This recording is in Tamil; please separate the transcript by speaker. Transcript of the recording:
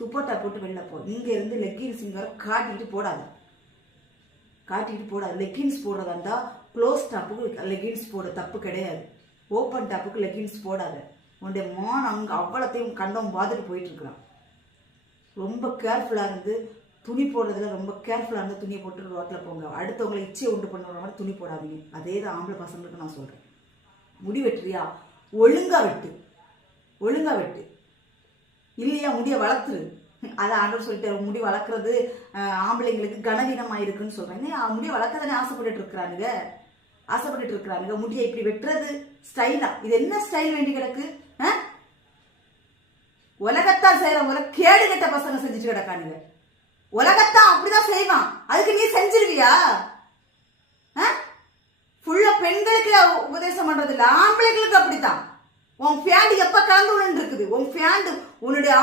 Speaker 1: துப்பட்டா போட்டு வெளில போ. இங்கேருந்து லெக்கின்ஸ் இங்கே காட்டிக்கிட்டு காட்டிட்டு போடாத. போடாது. லெக்கின்ஸ் போடுறதா இருந்தால் க்ளோஸ் டாப்புக்கு லெக்கின்ஸ் போட. தப்பு கிடையாது. ஓப்பன் டாப்புக்கு லெக்கின்ஸ் போடாத. உன்னுடைய மான் அங்கே அவ்வளோத்தையும் கண்டவன் பார்த்துட்டு போயிட்டுருக்குறான் ரொம்ப கேர்ஃபுல்லாக இருந்து துணி போடுறதுல ரொம்ப கேர்ஃபுல்லாக இருந்து துணியை போட்டு ரோட்டில் போங்க. அடுத்தவங்களை இச்சையை உண்டு பண்ணுற மாதிரி துணி போடாதீங்க. அதே தான் ஆம்பளை பசங்களுக்கு நான் சொல்கிறேன் முடி வெட்டுறியா? ஒழுங்கா வெட்டு. ஒழுங்கா வெட்டு. இல்லையா முடியை வளர்த்துரு. அதை ஆண்டவர் சொல்லிட்டு முடி வளர்க்குறது ஆம்பளைங்களுக்கு கனவீனமாக இருக்குன்னு சொல்கிறேன் முடி வளர்க்க தானே ஆசைப்பட்டுட்டு இருக்கிறானுங்க. ஆசைப்பட்டுட்டு இருக்கிறானுங்க. முடியை இப்படி வெட்டுறது ஸ்டைலா இது என்ன ஸ்டைல் வேண்டி கிடக்கு? ஆ? உலகத்தான் செய்யறவங்கள கேடு கெட்ட பசங்க செஞ்சுட்டு கிடக்கானுங்க. உலகத்தான் அப்படிதான் செய்வான். அதுக்கு நீ செஞ்சிருவியா? ஃபுல்லா பெண்களுக்கு உபதேசம் பண்றது இல்ல ஆம்பளைகளுக்கு அப்படித்தான். உன் ஃபேண்டு எப்ப கலந்து இருக்குது உன் ஃபேண்டு உன்னுடைய